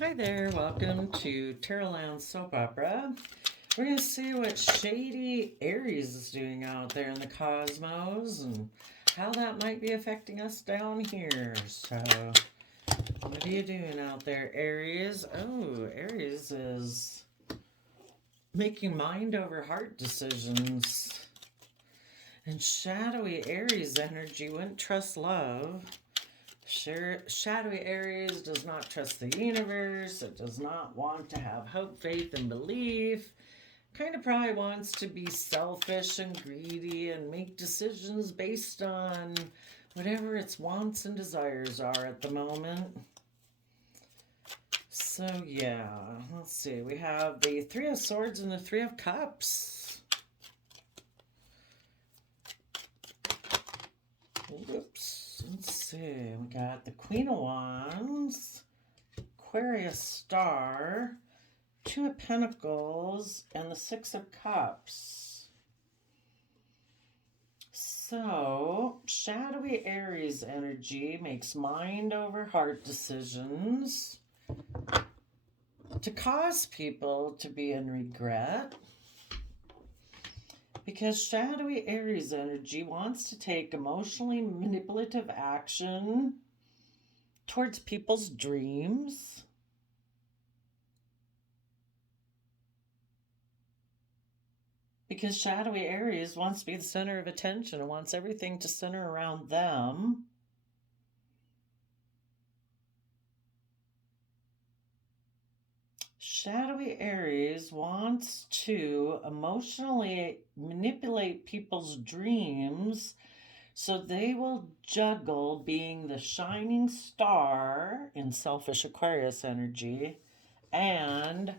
Hi there, welcome to Terrorland Soap Opera. We're going to see what shady Aries is doing out there in the cosmos and how that might be affecting us down here. So, what are you doing out there, Aries? Oh, Aries is making mind over heart decisions. And shadowy Aries energy wouldn't trust love. Shadowy Aries does not trust the universe. It does not want to have hope, faith, and belief. Kind of probably wants to be selfish and greedy and make decisions based on whatever its wants and desires are at the moment. So, yeah, let's see. We have the Three of Swords and the Three of Cups. Whoops. Let's see. We got the Queen of Wands, Aquarius Star, Two of Pentacles, and the Six of Cups. So, shadowy Aries energy makes mind over heart decisions to cause people to be in regret. Because shadowy Aries energy wants to take emotionally manipulative action towards people's dreams. Because shadowy Aries wants to be the center of attention and wants everything to center around them. Shadowy Aries wants to emotionally manipulate people's dreams so they will juggle being the shining star in selfish Aquarius energy and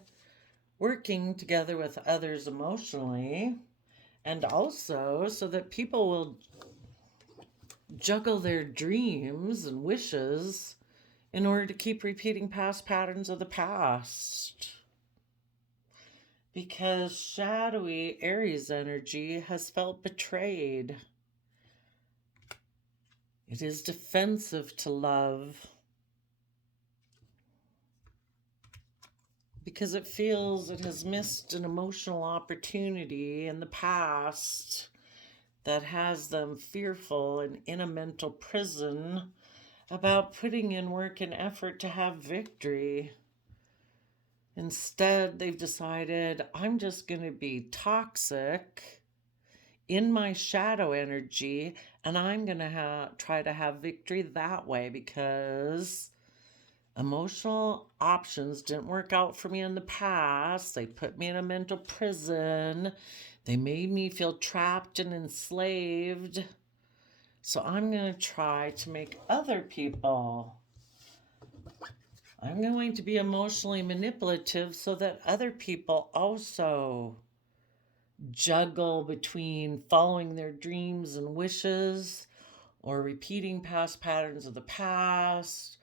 working together with others emotionally, and also so that people will juggle their dreams and wishes in order to keep repeating past patterns of the past. Because shadowy Aries energy has felt betrayed. It is defensive to love because it feels it has missed an emotional opportunity in the past that has them fearful and in a mental prison about putting in work and effort to have victory. Instead, they've decided, I'm just going to be toxic in my shadow energy, and I'm going to try to have victory that way because emotional options didn't work out for me in the past. They put me in a mental prison. They made me feel trapped and enslaved. So I'm going to try to make other people. I'm going to be emotionally manipulative so that other people also juggle between following their dreams and wishes or repeating past patterns of the past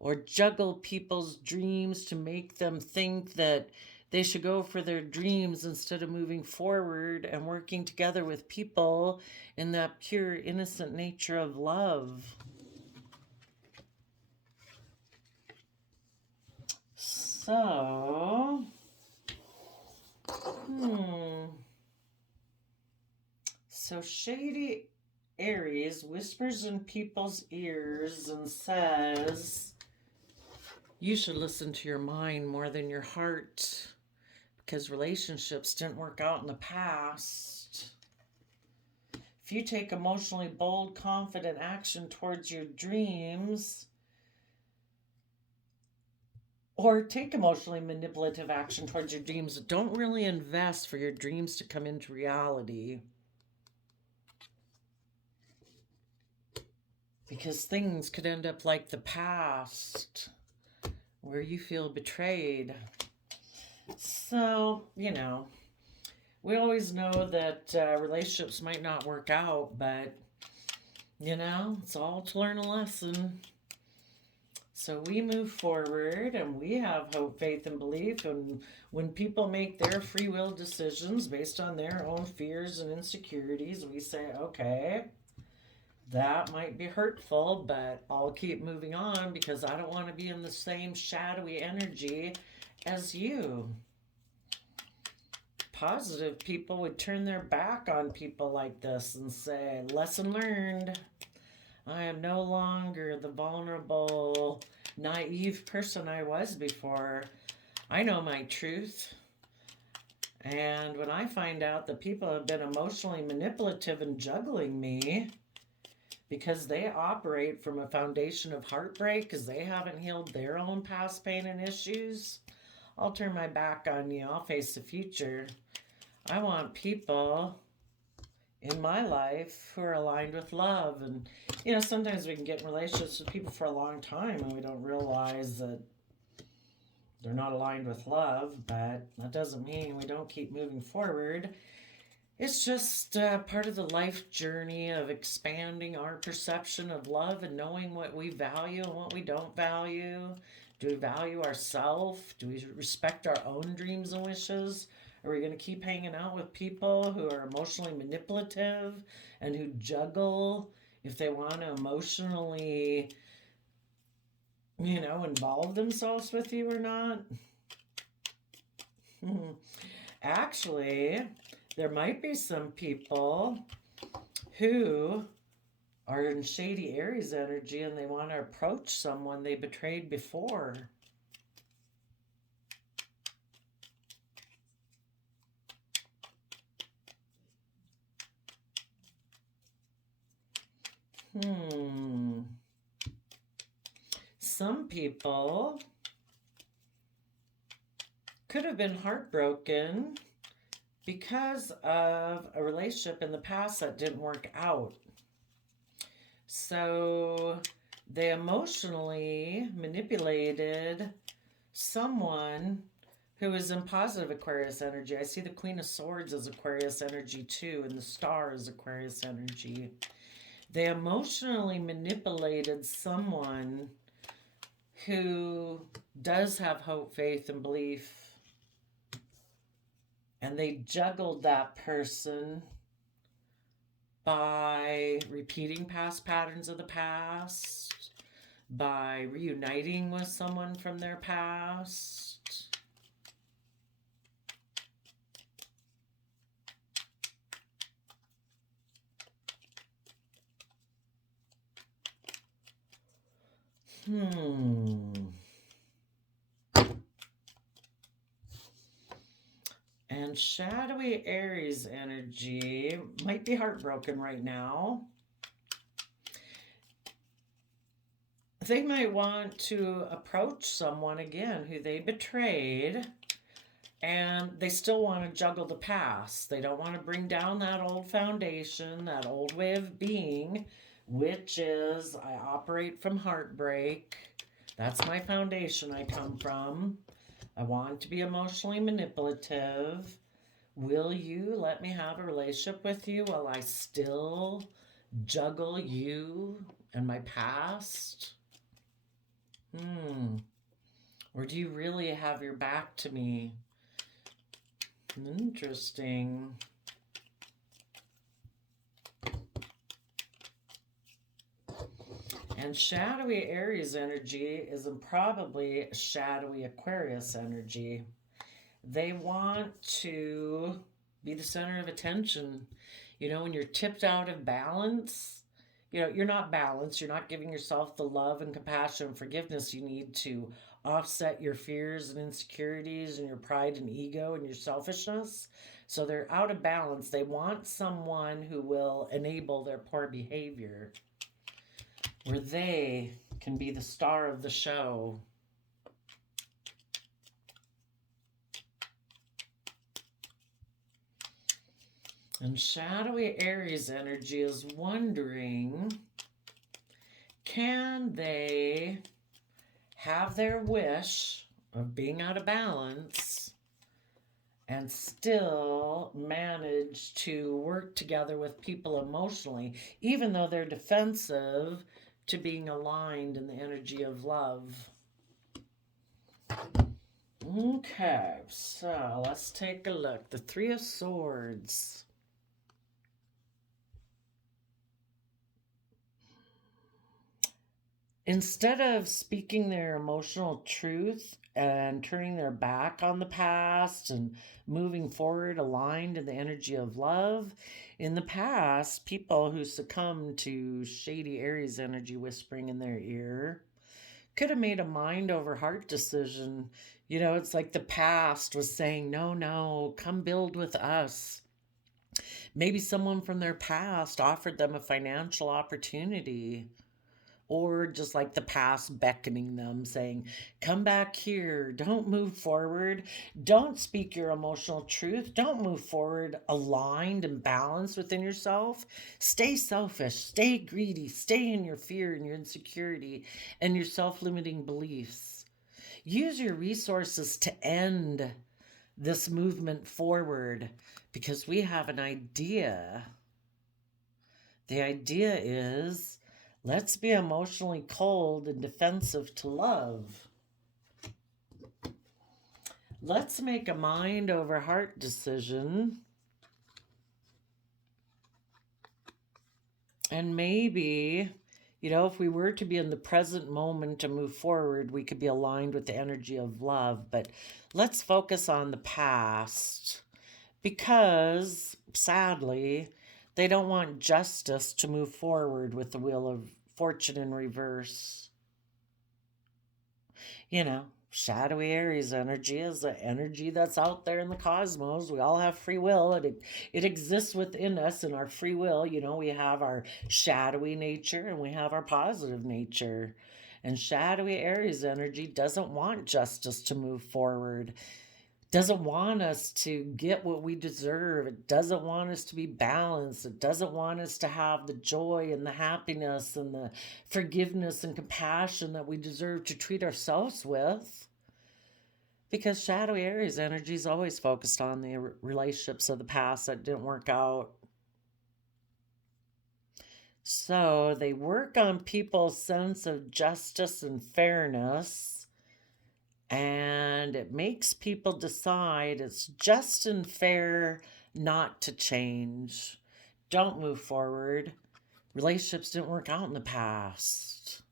or juggle people's dreams to make them think that they should go for their dreams instead of moving forward and working together with people in that pure, innocent nature of love. So, So shady Aries whispers in people's ears and says, you should listen to your mind more than your heart because relationships didn't work out in the past. If you take emotionally bold, confident action towards your dreams, or take emotionally manipulative action towards your dreams, don't really invest for your dreams to come into reality. Because things could end up like the past, where you feel betrayed. So, we always know that relationships might not work out, but, it's all to learn a lesson. So we move forward and we have hope, faith, and belief. And when people make their free will decisions based on their own fears and insecurities, we say, okay, That might be hurtful, but I'll keep moving on because I don't want to be in the same shadowy energy as you. Positive people would turn their back on people like this and say, lesson learned. I am no longer the vulnerable, naive person I was before. I know my truth. And when I find out that people have been emotionally manipulative and juggling me because they operate from a foundation of heartbreak because they haven't healed their own past pain and issues, I'll turn my back on you. I'll face the future. I want people in my life who are aligned with love. And, sometimes we can get in relationships with people for a long time and we don't realize that they're not aligned with love, but that doesn't mean we don't keep moving forward. It's just part of the life journey of expanding our perception of love and knowing what we value and what we don't value. Do we value ourselves? Do we respect our own dreams and wishes? Are we going to keep hanging out with people who are emotionally manipulative and who juggle if they want to emotionally, involve themselves with you or not? Actually, there might be some people who are in shady Aries energy and they want to approach someone they betrayed before. Some people could have been heartbroken because of a relationship in the past that didn't work out. So they emotionally manipulated someone who is in positive Aquarius energy. I see the Queen of Swords as Aquarius energy too, and the Star is Aquarius energy. They emotionally manipulated someone who does have hope, faith, and belief, and they juggled that person by repeating past patterns of the past, by reuniting with someone from their past. And shadowy Aries energy might be heartbroken right now. They might want to approach someone again who they betrayed, and they still want to juggle the past. They don't want to bring down that old foundation, that old way of being, which is I operate from heartbreak. That's my foundation I come from. I want to be emotionally manipulative. Will you let me have a relationship with you while I still juggle you and my past? Or do you really have your back to me? Interesting. And shadowy Aries energy is probably shadowy Aquarius energy. They want to be the center of attention. When you're tipped out of balance, you're not balanced. You're not giving yourself the love and compassion and forgiveness you need to offset your fears and insecurities and your pride and ego and your selfishness. So they're out of balance. They want someone who will enable their poor behavior, where they can be the star of the show. And shadowy Aries energy is wondering, can they have their wish of being out of balance and still manage to work together with people emotionally, even though they're defensive to being aligned in the energy of love? Okay, so let's take a look. The Three of Swords. Instead of speaking their emotional truth and turning their back on the past and moving forward aligned in the energy of love, in the past, people who succumbed to shady Aries energy whispering in their ear could have made a mind over heart decision. You know, it's like the past was saying, no, no, come build with us. Maybe someone from their past offered them a financial opportunity, or just like the past beckoning them, saying, come back here, don't move forward, don't speak your emotional truth, don't move forward aligned and balanced within yourself. Stay selfish, stay greedy, stay in your fear and your insecurity and your self-limiting beliefs. Use your resources to end this movement forward, because we have an idea. The idea is, let's be emotionally cold and defensive to love. Let's make a mind over heart decision. And maybe, you know, if we were to be in the present moment to move forward, we could be aligned with the energy of love. But let's focus on the past, because sadly, they don't want justice to move forward with the wheel of fortune in reverse. You know, shadowy Aries energy is the energy that's out there in the cosmos. We all have free will. It exists within us in our free will. You know, we have our shadowy nature and we have our positive nature. And shadowy Aries energy doesn't want justice to move forward, doesn't want us to get what we deserve. It doesn't want us to be balanced. It doesn't want us to have the joy and the happiness and the forgiveness and compassion that we deserve to treat ourselves with. Because shadowy Aries energy is always focused on the relationships of the past that didn't work out. So they work on people's sense of justice and fairness, and it makes people decide it's just and fair not to change. Don't move forward. Relationships didn't work out in the past.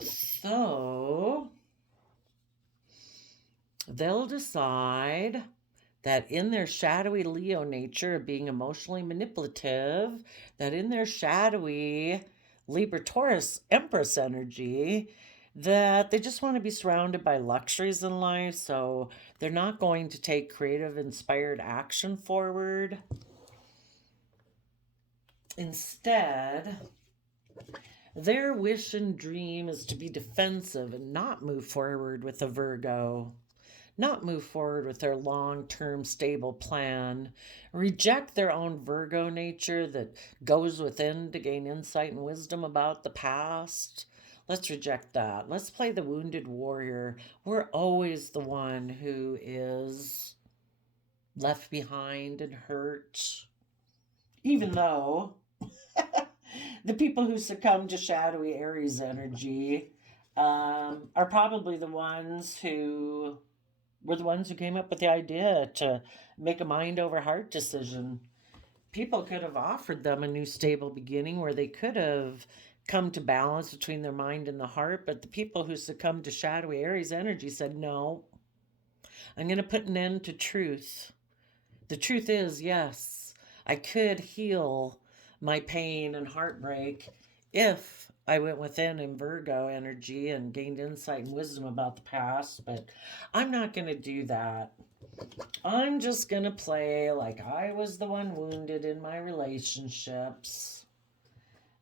So they'll decide that in their shadowy Leo nature of being emotionally manipulative, that in their shadowy Libra Taurus Empress energy, that they just want to be surrounded by luxuries in life, so they're not going to take creative, inspired action forward. Instead, their wish and dream is to be defensive and not move forward with a Virgo, not move forward with their long-term stable plan, reject their own Virgo nature that goes within to gain insight and wisdom about the past. Let's reject that. Let's play the wounded warrior. We're always the one who is left behind and hurt, even though the people who succumb to shadowy Aries energy are probably the ones who were the ones who came up with the idea to make a mind over heart decision. People could have offered them a new stable beginning where they could have come to balance between their mind and the heart, but the people who succumbed to shadowy Aries energy said, no, I'm going to put an end to truth. The truth is, yes, I could heal my pain and heartbreak if I went within in Virgo energy and gained insight and wisdom about the past, but I'm not going to do that. I'm just going to play like I was the one wounded in my relationships.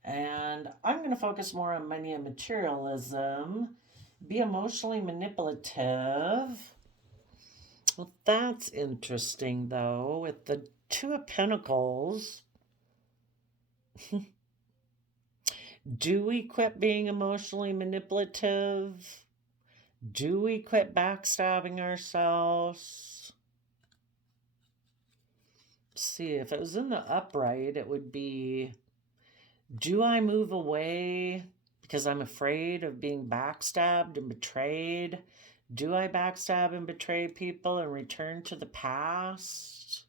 And I'm going to focus more on money and materialism, be emotionally manipulative. Well, that's interesting, though, with the Two of Pentacles. Do we quit being emotionally manipulative? Do we quit backstabbing ourselves? See, if it was in the upright, it would be, do I move away because I'm afraid of being backstabbed and betrayed? Do I backstab and betray people and return to the past?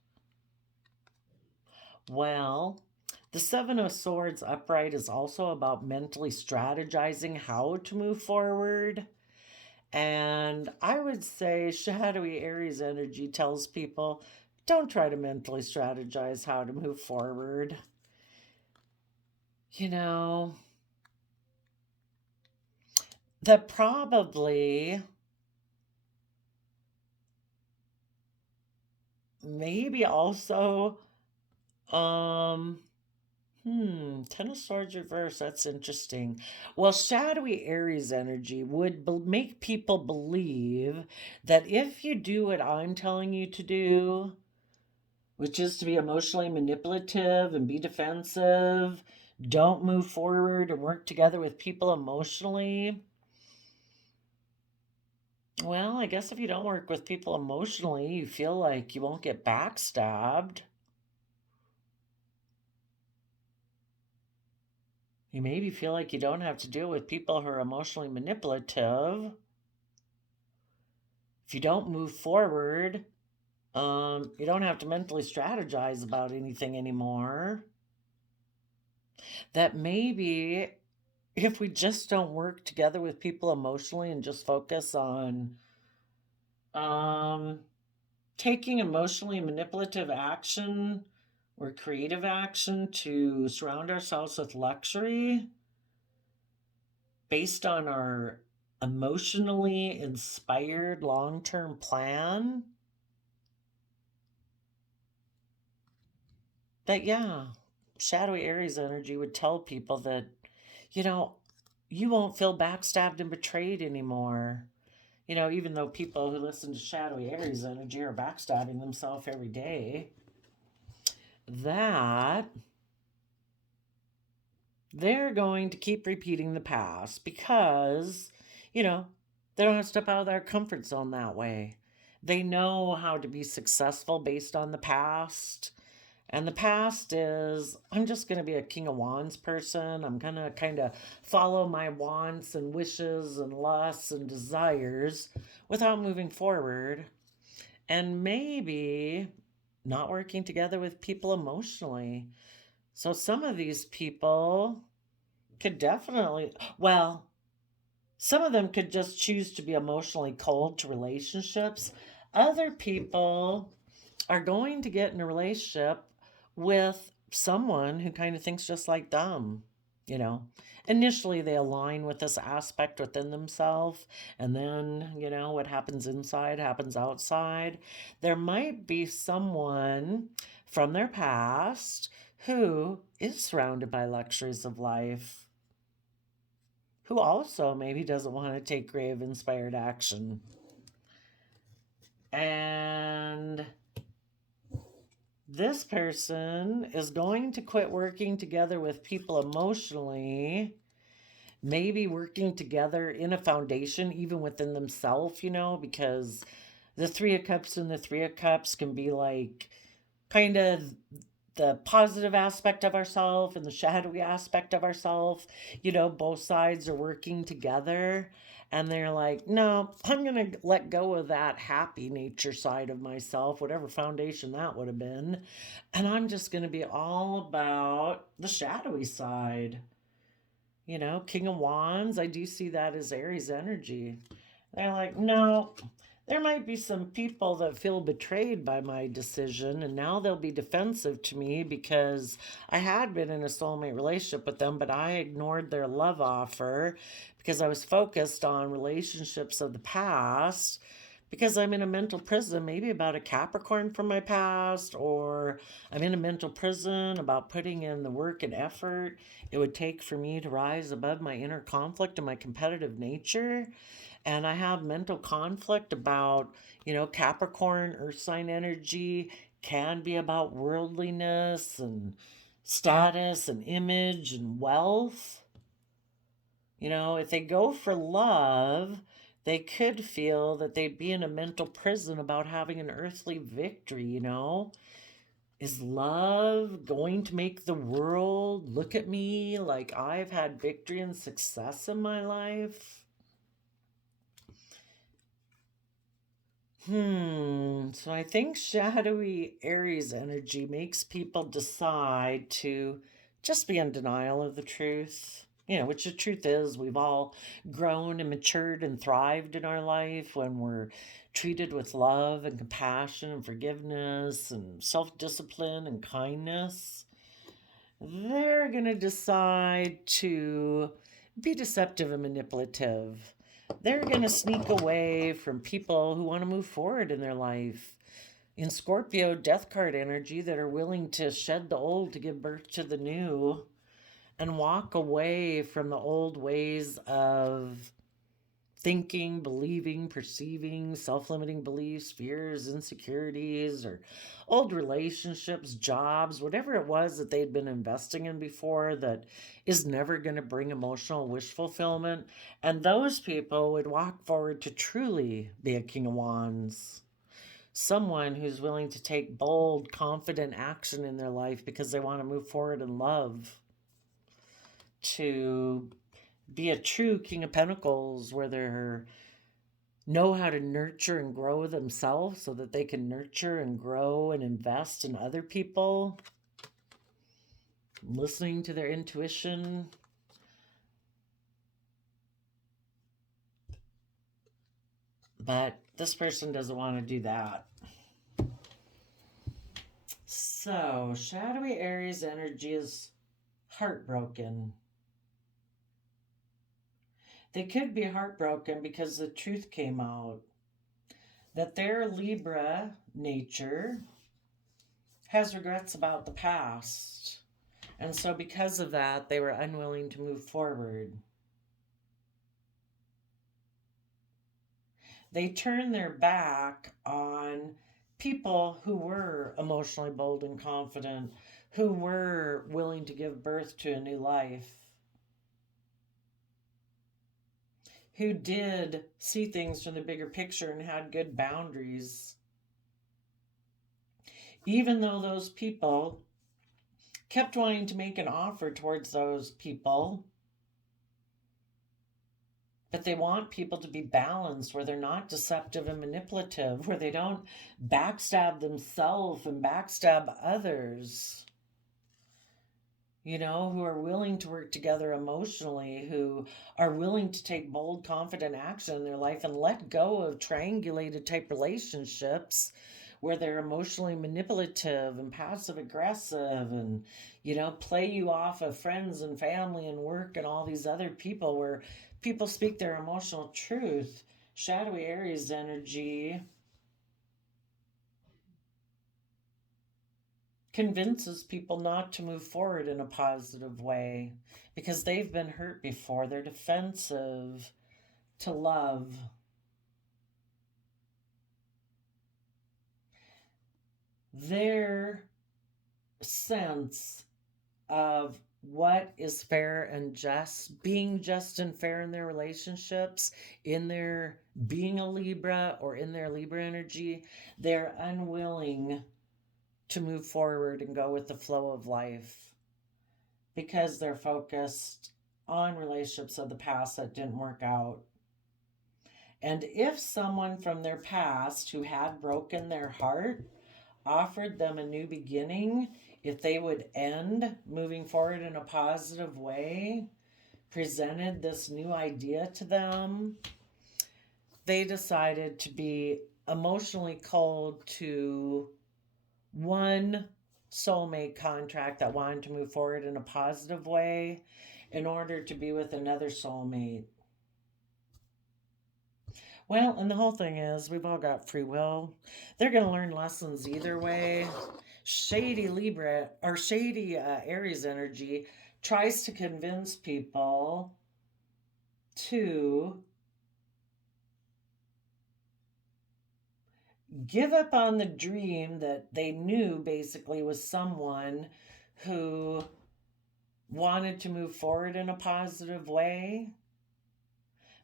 Well, the Seven of Swords upright is also about mentally strategizing how to move forward. And I would say shadowy Aries energy tells people don't try to mentally strategize how to move forward. You know, that probably maybe also um 10 of Swords reverse. That's interesting. Well, shadowy Aries energy would make people believe that if you do what I'm telling you to do, which is to be emotionally manipulative and be defensive, don't move forward and work together with people emotionally. Well, I guess if you don't work with people emotionally, you feel like you won't get backstabbed. You maybe feel like you don't have to deal with people who are emotionally manipulative. If you don't move forward, you don't have to mentally strategize about anything anymore. That maybe if we just don't work together with people emotionally and just focus on um, taking emotionally manipulative action or creative action to surround ourselves with luxury based on our emotionally inspired long term plan, that, yeah, shadowy Aries energy would tell people that, you know, you won't feel backstabbed and betrayed anymore. Even though people who listen to shadowy Aries energy are backstabbing themselves every day, that they're going to keep repeating the past because, you know, they don't have to step out of their comfort zone that way. They know how to be successful based on the past. And the past is, I'm just going to be a King of Wands person. I'm going to kind of follow my wants and wishes and lusts and desires without moving forward. And maybe not working together with people emotionally. So some of these people could definitely, well, some of them could just choose to be emotionally cold to relationships. Other people are going to get in a relationship with someone who kind of thinks just like them. You know, initially they align with this aspect within themselves, and then, what happens inside happens outside. There might be someone from their past who is surrounded by luxuries of life, who also maybe doesn't want to take grave inspired action. And this person is going to quit working together with people emotionally, maybe working together in a foundation, even within themselves, because the Three of Cups and the Three of Cups can be like kind of the positive aspect of ourself and the shadowy aspect of ourself. Both sides are working together, and they're like, no, I'm going to let go of that happy nature side of myself, whatever foundation that would have been, and I'm just going to be all about the shadowy side. King of Wands, I do see that as Aries energy. They're like, no, there might be some people that feel betrayed by my decision, and now they'll be defensive to me because I had been in a soulmate relationship with them, but I ignored their love offer because I was focused on relationships of the past. Because I'm in a mental prison, maybe about a Capricorn from my past, or I'm in a mental prison about putting in the work and effort it would take for me to rise above my inner conflict and my competitive nature. And I have mental conflict about, Capricorn, earth sign energy can be about worldliness and status and image and wealth. If they go for love, they could feel that they'd be in a mental prison about having an earthly victory. Is love going to make the world look at me like I've had victory and success in my life? So I think shadowy Aries energy makes people decide to just be in denial of the truth. Which the truth is, we've all grown and matured and thrived in our life when we're treated with love and compassion and forgiveness and self discipline and kindness. They're going to decide to be deceptive and manipulative. They're going to sneak away from people who want to move forward in their life. In Scorpio, death card energy, that are willing to shed the old to give birth to the new and walk away from the old ways of thinking, believing, perceiving, self limiting beliefs, fears, insecurities, or old relationships, jobs, whatever it was that they'd been investing in before that is never going to bring emotional wish fulfillment. And those people would walk forward to truly be a King of Wands. Someone who's willing to take bold, confident action in their life because they want to move forward in love, to be a true King of Pentacles where they're know how to nurture and grow themselves so that they can nurture and grow and invest in other people, listening to their intuition. But this person doesn't want to do that. So, shadowy Aries energy is heartbroken. They could be heartbroken because the truth came out that their Libra nature has regrets about the past. And so, because of that, they were unwilling to move forward. They turned their back on people who were emotionally bold and confident, who were willing to give birth to a new life, who did see things from the bigger picture and had good boundaries. Even though those people kept wanting to make an offer towards those people, but they want people to be balanced, where they're not deceptive and manipulative, where they don't backstab themselves and backstab others, who are willing to work together emotionally, who are willing to take bold, confident action in their life and let go of triangulated type relationships where they're emotionally manipulative and passive aggressive and, play you off of friends and family and work and all these other people, where people speak their emotional truth. Shadowy Aries energy convinces people not to move forward in a positive way because they've been hurt before. They're defensive to love. Their sense of what is fair and just, being just and fair in their relationships, in their being a Libra or in their Libra energy, they're unwilling to move forward and go with the flow of life because they're focused on relationships of the past that didn't work out. And if someone from their past who had broken their heart offered them a new beginning, if they would end moving forward in a positive way, presented this new idea to them, they decided to be emotionally cold to one soulmate contract that wanted to move forward in a positive way in order to be with another soulmate. Well, and the whole thing is, we've all got free will. They're going to learn lessons either way. Shady Libra or shady Aries energy tries to convince people to give up on the dream that they knew basically was someone who wanted to move forward in a positive way.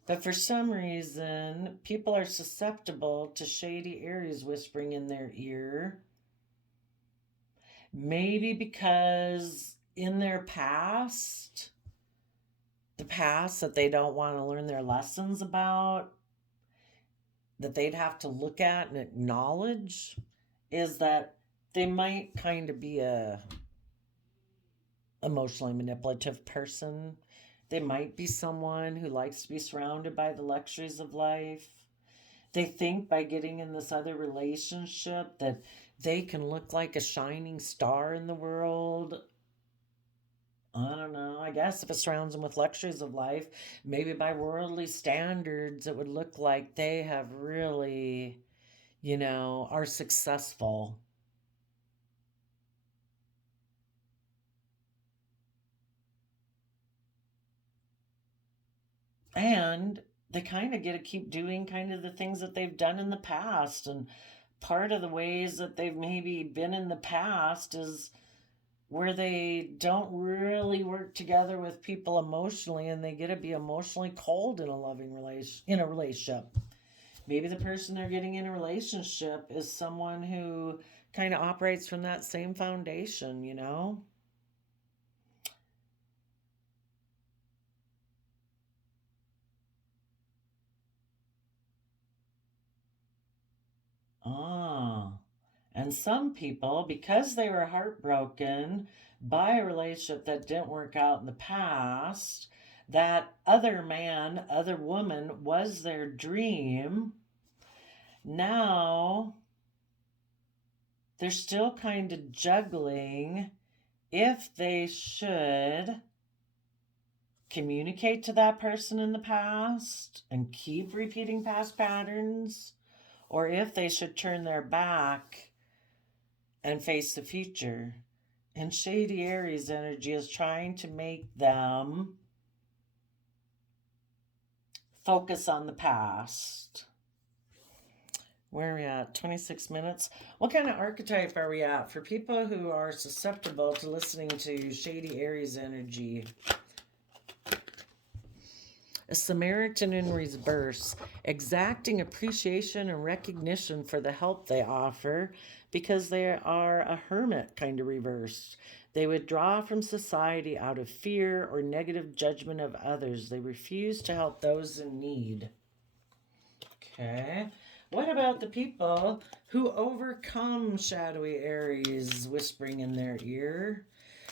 But for some reason, people are susceptible to shady Aries whispering in their ear. Maybe because in their past, the past that they don't want to learn their lessons about, that they'd have to look at and acknowledge is that they might kind of be a emotionally manipulative person. They might be someone who likes to be surrounded by the luxuries of life. They think by getting in this other relationship that they can look like a shining star in the world. I don't know. I guess if it surrounds them with luxuries of life, maybe by worldly standards, it would look like they have really, are successful. And they kind of get to keep doing kind of the things that they've done in the past. And part of the ways that they've maybe been in the past is where they don't really work together with people emotionally, and they get to be emotionally cold in a loving relationship. Maybe the person they're getting in a relationship is someone who kind of operates from that same foundation. Ah. And some people, because they were heartbroken by a relationship that didn't work out in the past, that other man, other woman was their dream. Now they're still kind of juggling if they should communicate to that person in the past and keep repeating past patterns, or if they should turn their back and face the future. And shady Aries energy is trying to make them focus on the past. Where are we at? 26 minutes. What kind of archetype are we at for people who are susceptible to listening to shady Aries energy? A Samaritan in reverse, exacting appreciation and recognition for the help they offer because they are a hermit kind of reversed. They withdraw from society out of fear or negative judgment of others. They refuse to help those in need. Okay. What about the people who overcome shadowy Aries whispering in their ear,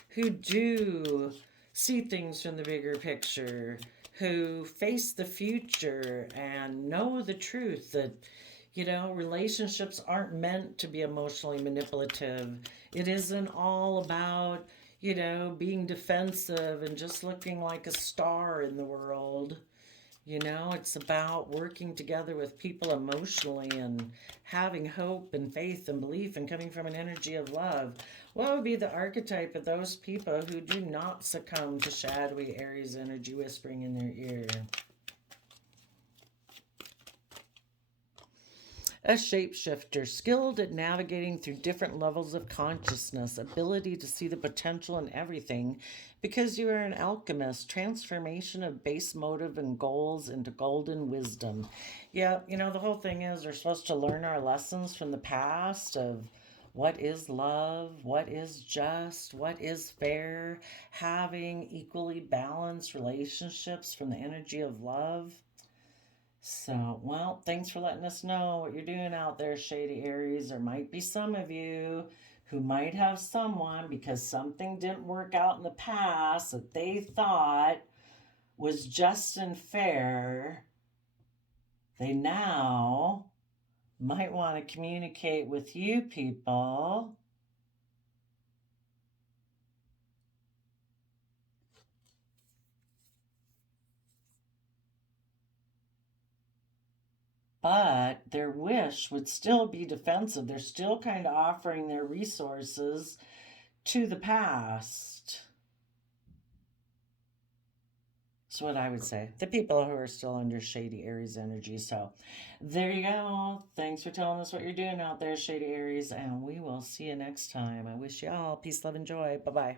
who do see things from the bigger picture, who face the future and know the truth that, relationships aren't meant to be emotionally manipulative. It isn't all about, being defensive and just looking like a star in the world. It's about working together with people emotionally and having hope and faith and belief and coming from an energy of love. What would be the archetype of those people who do not succumb to shadowy Aries energy whispering in their ear? A shapeshifter, skilled at navigating through different levels of consciousness, ability to see the potential in everything, because you are an alchemist, transformation of base motive and goals into golden wisdom. Yeah, the whole thing is we're supposed to learn our lessons from the past of what is love, what is just, what is fair, having equally balanced relationships from the energy of love. So, well, thanks for letting us know what you're doing out there, Shady Aries. There might be some of you who might have someone because something didn't work out in the past that they thought was just and fair. They now might want to communicate with you people. But their wish would still be defensive. They're still kind of offering their resources to the past. That's what I would say. The people who are still under shady Aries energy. So there you go. Thanks for telling us what you're doing out there, shady Aries. And we will see you next time. I wish you all peace, love, and joy. Bye bye.